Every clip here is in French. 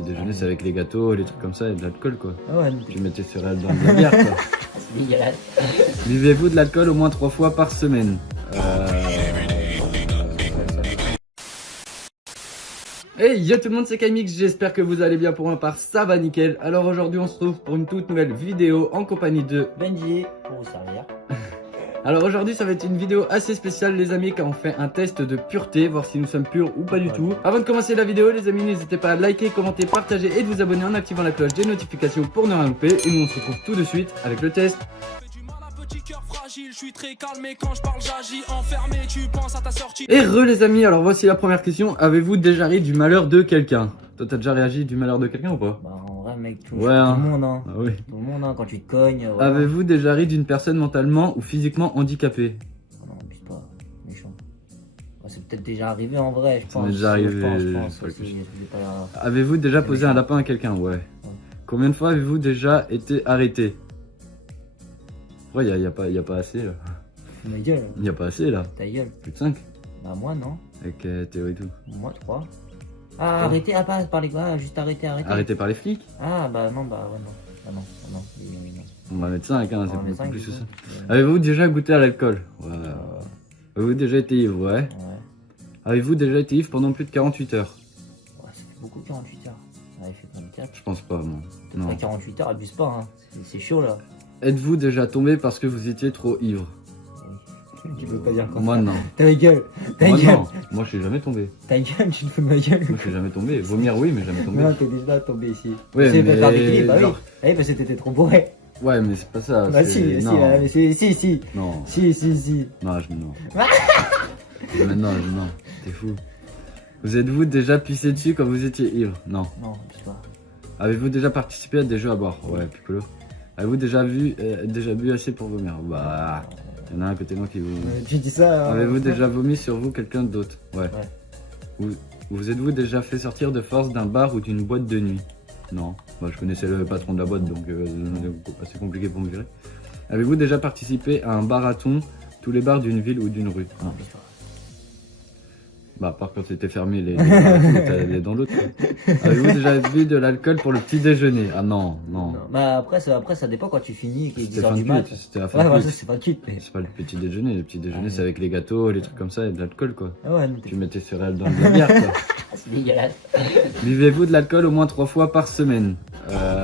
petit déjeuner, c'est avec les gâteaux, les trucs comme ça et de l'alcool quoi. Ah ouais, Tu mettais céréales dans de la bière quoi. c'est dégueulasse. Buvez-vous de l'alcool au moins 3 fois par semaine? Hey yo tout le monde, c'est Kamix, j'espère que vous allez bien. Pour ma part ça va nickel. Alors aujourd'hui on se retrouve pour une toute nouvelle vidéo en compagnie de Benji, pour vous servir. Alors aujourd'hui ça va être une vidéo assez spéciale les amis, car on fait un test de pureté, voir si nous sommes purs ou pas du tout. Avant de commencer la vidéo les amis, n'hésitez pas à liker, commenter, partager et de vous abonner en activant la cloche des notifications pour ne rien louper. Et nous on se retrouve tout de suite avec le test. Je suis très calme et quand je parle j'agis enfermé, tu penses à ta sortie. Et les amis, alors voici la première question. Avez-vous déjà ri du malheur de quelqu'un? Toi t'as déjà réagi du malheur de quelqu'un ou pas? Bah en vrai mec, tout, Ouais, tout hein. le monde hein. Ah oui. Tout le monde hein, quand tu te cognes. Voilà. Avez-vous déjà ri d'une personne mentalement ou physiquement handicapée? Oh non, abuse pas, méchant. Bah, c'est peut-être déjà arrivé en vrai, je Ça pense. m'est déjà arrivé, Je pense pas aussi, c'est pas... Avez-vous déjà C'est posé méchant. un lapin à quelqu'un? Ouais. Combien de fois avez-vous déjà été arrêté? Ouais, y a pas assez là. Ma gueule, Y a pas assez là. ta gueule. Plus de 5 Bah moi non, avec Théo et tout. moi 3. Ah arrêtez, ah pas par les gars, juste arrêtez. Arrêté par les flics? Ah bah non, bah ouais non. Ah non, non, non. On va mettre 5 hein, On c'est va mettre beaucoup 5, plus du que ça. coup. Avez-vous déjà goûté à l'alcool? Ouais. Avez-vous déjà été ivre? Ouais. Ouais. Avez-vous déjà été ivre pendant plus de 48 heures? Ouais, ça fait beaucoup 48 heures. Ouais, il fait 24. Je pense pas moi. Peut-être Non. pas 48 heures, abuse pas hein. C'est chaud là. Êtes-vous déjà tombé parce que vous étiez trop ivre? Tu peux pas dire comme Moi ça. non. Ta gueule, ta Moi gueule, non. Moi je suis jamais tombé. ta gueule, tu te fous de ma gueule. Moi je suis jamais tombé. Vomir oui mais jamais tombé. Non, t'es déjà tombé ici. Ouais, C'est mais pas d'équilibre, bah oui. genre- Ah oui, parce que t'étais trop bourré. Ouais mais c'est pas ça. Bah c'est- si, non. mais si. Non. Si. Non, non. Non, t'es fou. Vous êtes-vous déjà pissé dessus quand vous étiez ivre? Non. Non, abuse pas. Avez-vous déjà participé à des jeux à boire? Ouais, piccolo. Avez-vous déjà bu assez pour vomir? Bah, il y en a un à côté de moi qui vous... Tu dis ça. Avez-vous déjà vomi sur vous quelqu'un d'autre? Ouais. Ouais. Vous êtes-vous déjà fait sortir de force d'un bar ou d'une boîte de nuit? Non. Bah, je connaissais le patron de la boîte, donc assez compliqué pour me virer. Avez-vous déjà participé à un marathon, tous les bars d'une ville ou d'une rue? Non, abuse pas. Bah, à part quand c'était fermé, les marathons, t'allais dans l'autre. Avez-vous déjà bu de l'alcool pour le petit déjeuner? Ah non. Non. Bah après ça dépend quand tu finis, qu'il est C'était 10h fin du de mat. cuite, c'était la fin Ouais, de voilà, cuite. ça c'est pas quitte, mais. C'est pas le petit déjeuner. Le petit déjeuner, Ah, c'est avec les gâteaux, les trucs comme ça et de l'alcool, quoi. Ah ouais, mais Tu mettais céréales dans de la bière, quoi. c'est dégueulasse. Buvez-vous de l'alcool au moins 3 fois par semaine? Ça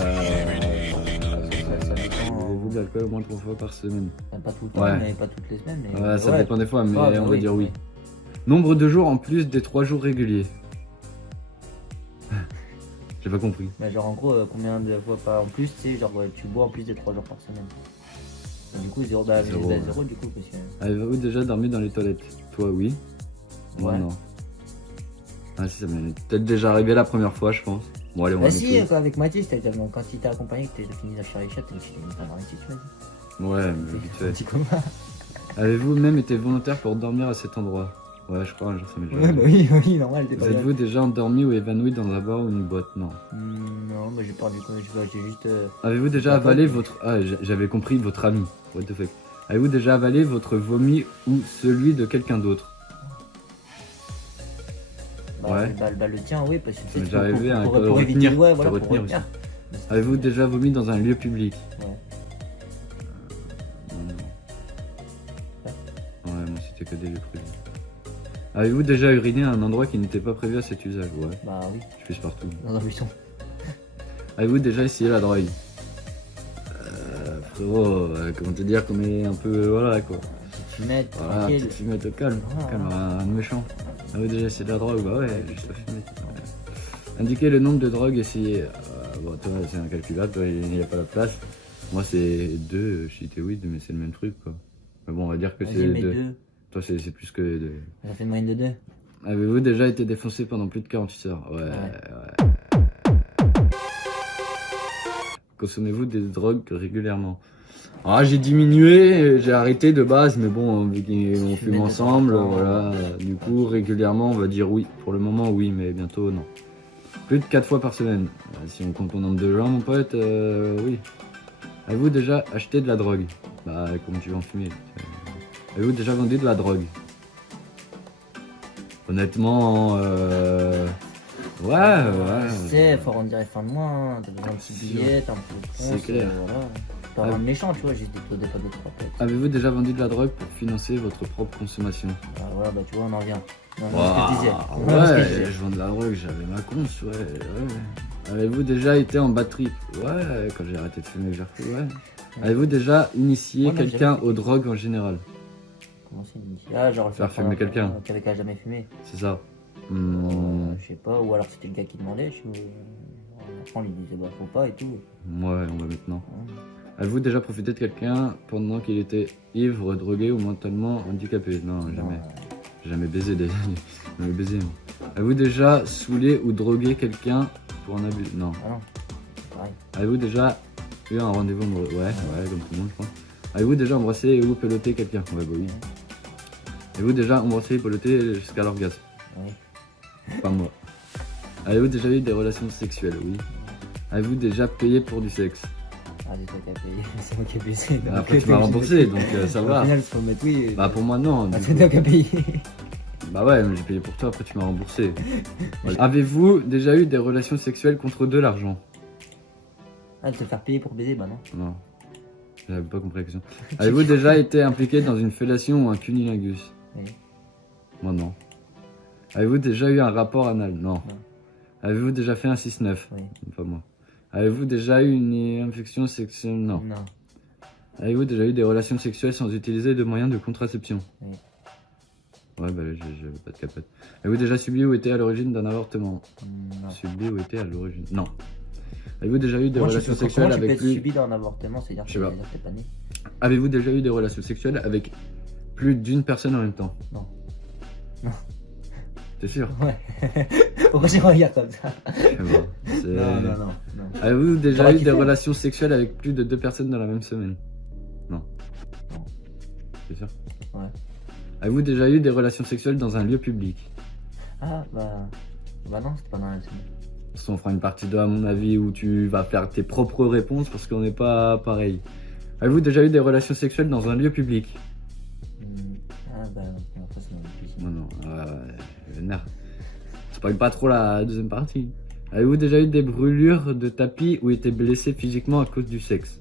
dépend. Buvez-vous de l'alcool au moins 3 fois par semaine? Pas tout le temps, Ouais. mais pas toutes les semaines. Mais... Ouais, ça dépend des fois, mais Ouais, on va oui, dire oui. oui. Nombre de jours en plus des 3 jours réguliers? J'ai pas compris. Bah genre en gros, combien de fois pas en plus, tu sais, genre tu bois en plus des 3 jours par semaine. Et du coup, 0 bah, Zéro, bah, ouais. 0 du coup, parce que... Avez-vous déjà dormi dans les toilettes? Toi, oui. Moi, Ouais. non. Ah si, ça m'est peut-être déjà arrivé la première fois, je pense. Bon, allez, on va Bah mettre si, oui. quoi, avec Mathis, quand il t'a accompagné, que t'as fini d'acheter les chats, tu t'as dormi dessus, tu m'as dit. Ouais, mais vite C'est un fait. petit coma. Avez-vous même été volontaire pour dormir à cet endroit? Ouais, je crois, un jour ça m'est déjà Ouais, arrivé. bah oui, normal, t'es pas bien. Êtes-vous déjà endormi ou évanoui dans un bar ou une boîte? Non. Non, bah j'ai perdu quoi, j'ai juste... Avez-vous déjà Pas avalé mal. votre... Ah, j'avais compris votre ami. What the fuck. Avez-vous déjà avalé votre vomi ou celui de quelqu'un d'autre? Ouais. Bah le tien, oui, parce que Ça m'est tu sais, déjà arrivé, hein, pour pour éviter, retenir, ouais, voilà, pour pour retenir retenir. Avez-vous déjà vomi dans un lieu public? Ouais. Ouais, moi c'était que des lieux privés. Avez-vous déjà uriné à un endroit qui n'était pas prévu à cet usage? Ouais, Bah oui, je pisse partout. dans un buisson. Avez-vous déjà essayé la drogue? Frérot, comment te dire qu'on est un peu... Voilà quoi. Fumette, Voilà, tranquille. petite fumette au calme. Voilà. Calme, rien de méchant. Avez-vous déjà essayé de la drogue? Bah ouais, juste la fumette. Ouais. Indiquez le nombre de drogues essayées. Bon, toi c'est incalculable, toi il n'y a pas la place. Moi c'est 2, shit et weed, mais c'est le même truc quoi. Mais bon, on va dire que Vas-y, c'est mets 2. 2. Toi c'est plus que 2. Ça fait une moyenne de 2. Avez-vous déjà été défoncé pendant plus de 48 heures? Ouais. Consommez-vous des drogues régulièrement? Ah, j'ai diminué, j'ai arrêté de base, mais bon, vu qu'on fume ensemble, voilà. Du coup, régulièrement, on va dire oui. Pour le moment, oui, mais bientôt, non. Plus de 4 fois par semaine. Si on compte ton nombre de gens, mon pote, oui. Avez-vous déjà acheté de la drogue? Bah, comme tu veux en fumer. Avez-vous déjà vendu de la drogue? Honnêtement, Ouais, Tu sais, faut rendre direct fin de mois, hein. T'as besoin d'un petit C'est billet, t'as un peu de C'est France, clair. voilà. Pas rien de méchant, tu vois, juste des pas de 3 potes. Avez-vous déjà vendu de la drogue pour financer votre propre consommation? Bah voilà, bah tu vois, on en vient. Non, ce que je Waouh, disais. Non, ce que je ouais, disais. je vends de la drogue, j'avais ma conce, ouais. Avez-vous déjà été en bad trip? Ouais, quand j'ai arrêté de fumer, j'ai repris, ouais. Avez-vous déjà initié Ouais, non, quelqu'un jamais. aux drogues en général? Comment c'est initié? Ah, genre le Faire faire fumer prendre quelqu'un. Quelqu'un qui a jamais fumé. C'est ça. Hmm, Je sais pas, ou alors c'était le gars qui demandait. Après, on lui disait, bah faut pas et tout. ouais, on va maintenant. Ouais. Avez-vous déjà profité de quelqu'un pendant qu'il était ivre, drogué ou mentalement handicapé? Non, jamais. Non, J'ai jamais baisé des. Jamais baisé, moi. Avez-vous déjà saoulé ou drogué quelqu'un pour un abus? Non. ah non, c'est pareil. Avez-vous déjà eu un rendez-vous amoureux? Ouais, comme tout le monde, je crois. Avez-vous déjà embrassé ou peloté quelqu'un? Ouais, bah oui. Avez-vous déjà embrassé et peloté jusqu'à l'orgasme? Oui. Pas moi. Avez-vous déjà eu des relations sexuelles? Oui. Avez-vous déjà payé pour du sexe? Ah, c'est toi qui as payé, c'est moi qui ai baissé. donc, Après, tu t'es m'as obligé de remboursé, mettre- donc ça Au va. final, faut mettre oui. Bah, pour moi, non. Ah, du c'est coup. toi qui as payé. Bah ouais, mais j'ai payé pour toi, après tu m'as remboursé. Ouais. Avez-vous déjà eu des relations sexuelles contre de l'argent? Ah, de te faire payer pour baiser, bah non. Non. J'avais pas compris la question. Avez-vous déjà été impliqué dans une fellation ou un cunilingus? Oui. Moi non. Avez-vous déjà eu un rapport anal? Non. Non. Avez-vous déjà fait un 6-9? Oui. Pas moi. Avez-vous déjà eu une infection sexuelle? Non. Non. Avez-vous déjà eu des relations sexuelles sans utiliser de moyens de contraception? Oui. Ouais, bah j'avais pas de capote. Avez-vous déjà subi ou été à l'origine d'un avortement? Non. Subi ou été à l'origine? Non. Avez-vous déjà eu des Comment tu relations peux- sexuelles comment tu peux avec être plus... subi d'un avortement, c'est-à-dire Je que sais pas. t'es pas né? Avez-vous déjà eu des relations sexuelles avec plus d'une personne en même temps? Non. Non. T'es sûr? Ouais. Pourquoi tu me regardes comme ça? Bon, c'est- Non. Avez-vous déjà J'aurais eu des kiffé. relations sexuelles avec plus de 2 personnes dans la même semaine? Non. Non. T'es sûr? Ouais. Avez-vous déjà eu des relations sexuelles dans un lieu public? Ah, bah. Bah non, c'était pas dans la semaine. De toute façon, on fera une partie 2 à mon avis où tu vas faire tes propres réponses parce qu'on n'est pas pareil. Avez-vous déjà eu des relations sexuelles dans un lieu public? Ah, bah non. Après, c'est dans la cuisine. Non, vénère. Spoil pas trop la deuxième partie. Avez-vous déjà eu des brûlures de tapis ou été blessé physiquement à cause du sexe?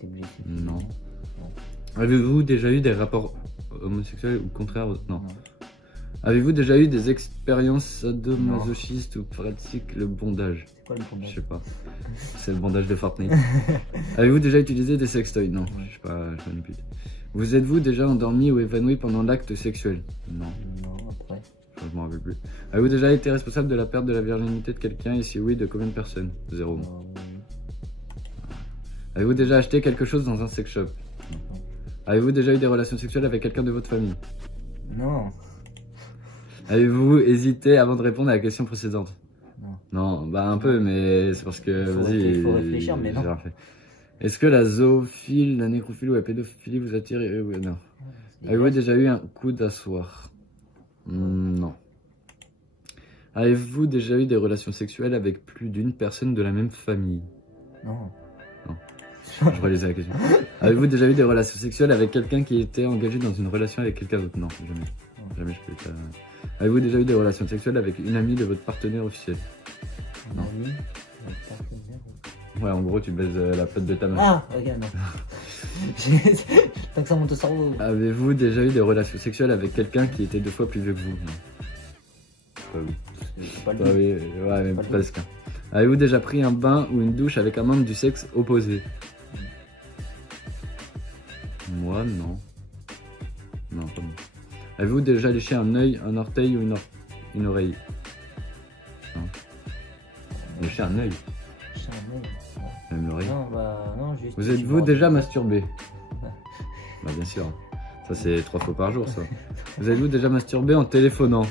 T'es blessé. Non. Avez-vous déjà eu des rapports homosexuels ou contraires? Non. Non. Avez-vous déjà eu des expériences sadomasochistes ou pratiques le bondage? C'est quoi le Je problème? sais pas. C'est le bandage de Fortnite. Avez-vous déjà utilisé des sextoys? Non, Ouais. je sais pas, je manipule. Vous êtes-vous déjà endormi ou évanoui pendant l'acte sexuel? Non, Non, après. je m'en rappelle plus. Avez-vous déjà été responsable de la perte de la virginité de quelqu'un et si oui, de combien de personnes? 0. Non, oui. Avez-vous déjà acheté quelque chose dans un sex shop? Non. Avez-vous déjà eu des relations sexuelles avec quelqu'un de votre famille? Non. Avez-vous hésité avant de répondre à la question précédente? Non. Non, bah un peu, mais c'est parce que, Il faut réfléchir, mais non. j'ai rien fait. Est-ce que la zoophilie, la nécrophilie ou la pédophilie vous attire? Non. C'est Avez-vous dégueulasse. déjà eu un coup d'asseoir? Non. Avez-vous déjà eu des relations sexuelles avec plus d'une personne de la même famille? Non. Je relisais la question. Avez-vous déjà eu des relations sexuelles avec quelqu'un qui était engagé dans une relation avec quelqu'un d'autre? Non, jamais. Jamais je peux être... Avez-vous déjà eu des relations sexuelles avec une amie de votre partenaire officiel? Un Non. ami, avec partenaire. Ouais, en gros, tu baises la pote de ta meuf. Ah, regarde, non. Tant que ça monte au cerveau. Avez-vous déjà eu des relations sexuelles avec quelqu'un qui était 2 fois plus vieux que vous? Non. Pas oui. C'est pas le Pas but. oui, ouais, mais Pas le presque. Avez-vous déjà pris un bain ou une douche avec un membre du sexe opposé? Moi, non. Non, pas moi. Avez-vous déjà léché un œil, un orteil ou une oreille? Non. Léché un œil, Chien, non. même l'oreille. Non, bah, non, juste. Vous je êtes-vous vois- déjà masturbé? Ouais. Bah bien sûr. Ça c'est 3 fois par jour ça. Vous êtes-vous déjà masturbé en téléphonant?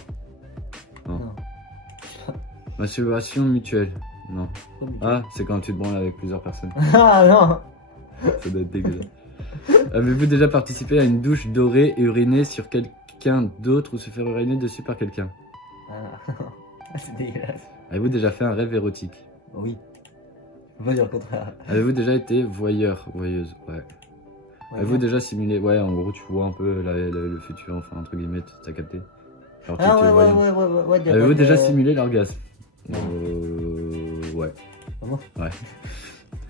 Non. Non. Masturbation mutuelle? Non. Pas du tout. Ah, c'est quand tu te branles avec plusieurs personnes. Ah non. Ça doit être dégueulasse. Avez-vous déjà participé à une douche dorée et uriner sur quelqu'un d'autre ou se faire uriner dessus par quelqu'un? Ah, c'est dégueulasse. Avez-vous déjà fait un rêve érotique? Oui. On va dire le contraire. Avez-vous déjà été voyeur, voyeuse? Ouais. Ouais, Avez-vous non. déjà simulé? Ouais, en gros, tu vois un peu le futur, enfin, entre guillemets, t'as capté? Genre, tu Ah étais ouais, voyant. ouais, des Avez-vous rêves, déjà simulé l'orgasme? Non. Ouais. Comment? Ouais.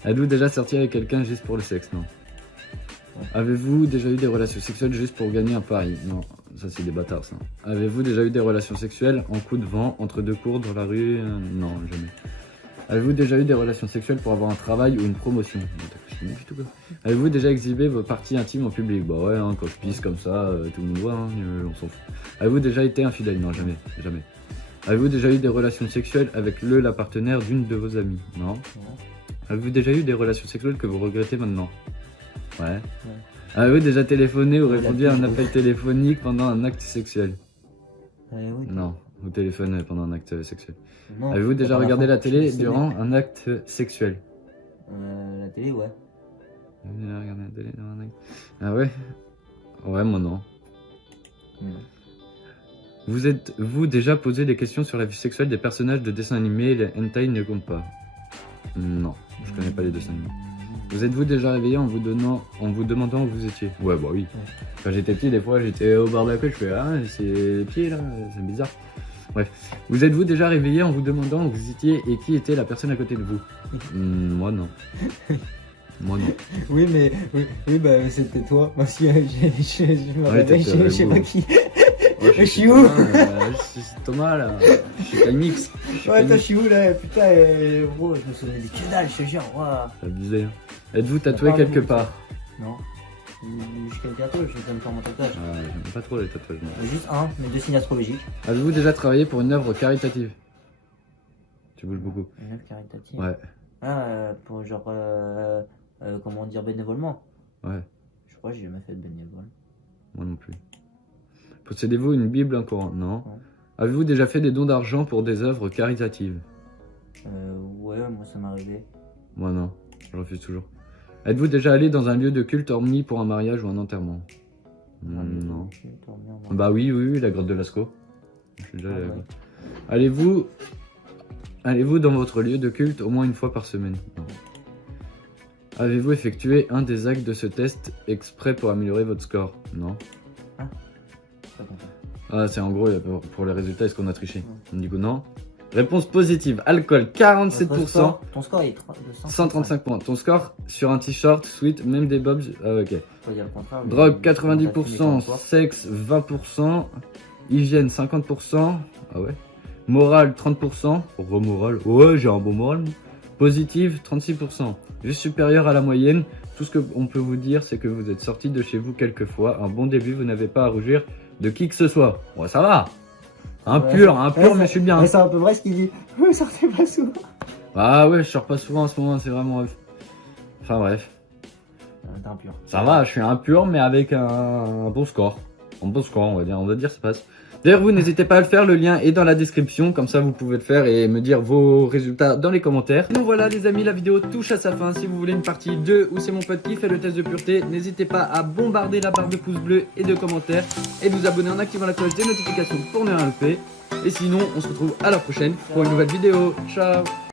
Avez-vous déjà sorti avec quelqu'un juste pour le sexe? Non. Ouais. Avez-vous déjà eu des relations sexuelles juste pour gagner un pari? Non. Ça, c'est des bâtards, ça. Avez-vous déjà eu des relations sexuelles en coup de vent, entre deux cours, dans la rue? Non, jamais. Avez-vous déjà eu des relations sexuelles pour avoir un travail ou une promotion? Non, du tout, quoi. Avez-vous déjà exhibé vos parties intimes en public? Bah ouais, hein, quand je pisse comme ça, tout le monde voit, hein, on s'en fout. Avez-vous déjà été infidèle? Non, jamais, jamais. Avez-vous déjà eu des relations sexuelles avec la partenaire d'une de vos amies? Non. Non. Avez-vous déjà eu des relations sexuelles que vous regrettez maintenant? Ouais. Avez-vous déjà téléphoné ou Ouais, répondu la à un pige, appel téléphonique pendant un acte sexuel? Oui. Non, vous téléphonez pendant un acte sexuel. Non, Avez-vous déjà pendant regardé fin, la télé je sais durant un acte sexuel? La télé, ouais. Avez-vous déjà regardé la télé durant un acte... Ah ouais? Ouais, moi non. Non. Vous êtes-vous déjà posé des questions sur la vie sexuelle des personnages de dessins animés? Les hentai ne comptent pas. Non, je connais pas les dessins animés. Vous êtes-vous déjà réveillé en vous demandant où vous étiez? Ouais, bah oui. Ouais. Quand j'étais petit, des fois, j'étais au bord de la côte, je fais ah, c'est les pieds là, c'est bizarre. Bref. Vous êtes-vous déjà réveillé en vous demandant où vous étiez et qui était la personne à côté de vous? Moi non. Moi non. Oui, mais oui, bah c'était toi. Moi aussi, je me Ouais, réveille, t'as fait je sais beau. pas qui. Ouais, Je suis où? C'est Thomas là. Je suis Canix. Ouais, toi, je suis où là? Putain, gros, je me souviens des que dalle, je te jure. Ouah. Abusé. Hein. Êtes-vous tatoué pas quelque de- part? Non. Jusqu'à bientôt, je vais me faire mon tatouage. Ah, j'aime pas trop les tatouages. moi. Juste un, mes 2 signes astrologiques. Avez-vous déjà travaillé pour une œuvre caritative? Tu bouges beaucoup. Une œuvre caritative. Ouais, Ah, pour genre, comment dire, bénévolement. ouais, Je crois que j'ai jamais fait de bénévole. moi non plus. Possédez-vous une Bible, un Coran? Non. Non. Avez-vous déjà fait des dons d'argent pour des œuvres caritatives? Ouais, moi ça m'est arrivé. Moi non, je refuse toujours. Êtes-vous déjà allé dans un lieu de culte hormis pour un mariage ou un enterrement? Non. Bah oui, la grotte de Lascaux. Je suis déjà allé à la Ah ouais. grotte. Allez-vous dans votre lieu de culte au moins une fois par semaine? Non. Avez-vous effectué un des actes de ce test exprès pour améliorer votre score? Non. Pas content. Ah, c'est en gros pour les résultats, est-ce qu'on a triché? Du coup, non. Réponse positive, alcool 47%, Ton score est 135 points. Ton score sur un t-shirt, sweat, même des bobs, ah ok. Faut dire le contraire, mais Drogue on a 90%, fini ton sexe 20%, hygiène 50%, ah ouais. Moral 30%, gros moral, ouais j'ai un bon moral. Moi. Positive 36%, juste supérieur à la moyenne. Tout ce qu'on peut vous dire, c'est que vous êtes sorti de chez vous quelques fois. Un bon début, vous n'avez pas à rougir de qui que ce soit. Bon, ça va. Un Ouais. pur, Ouais, mais je suis bien. Mais c'est un peu vrai ce qu'il dit. Ouais, sortez pas souvent. Ah ouais, je sors pas souvent en ce moment, c'est vraiment... Enfin bref, T'es impur. ça va, je suis impur, mais avec un bon score. Un bon score, on va dire, ça passe. D'ailleurs, vous n'hésitez pas à le faire, le lien est dans la description, comme ça vous pouvez le faire et me dire vos résultats dans les commentaires. Donc voilà les amis, la vidéo touche à sa fin. Si vous voulez une partie 2 ou c'est mon pote qui fait le test de pureté, n'hésitez pas à bombarder la barre de pouces bleus et de commentaires et de vous abonner en activant la cloche des notifications pour ne rien louper. Et sinon, on se retrouve à la prochaine pour une nouvelle vidéo. Ciao!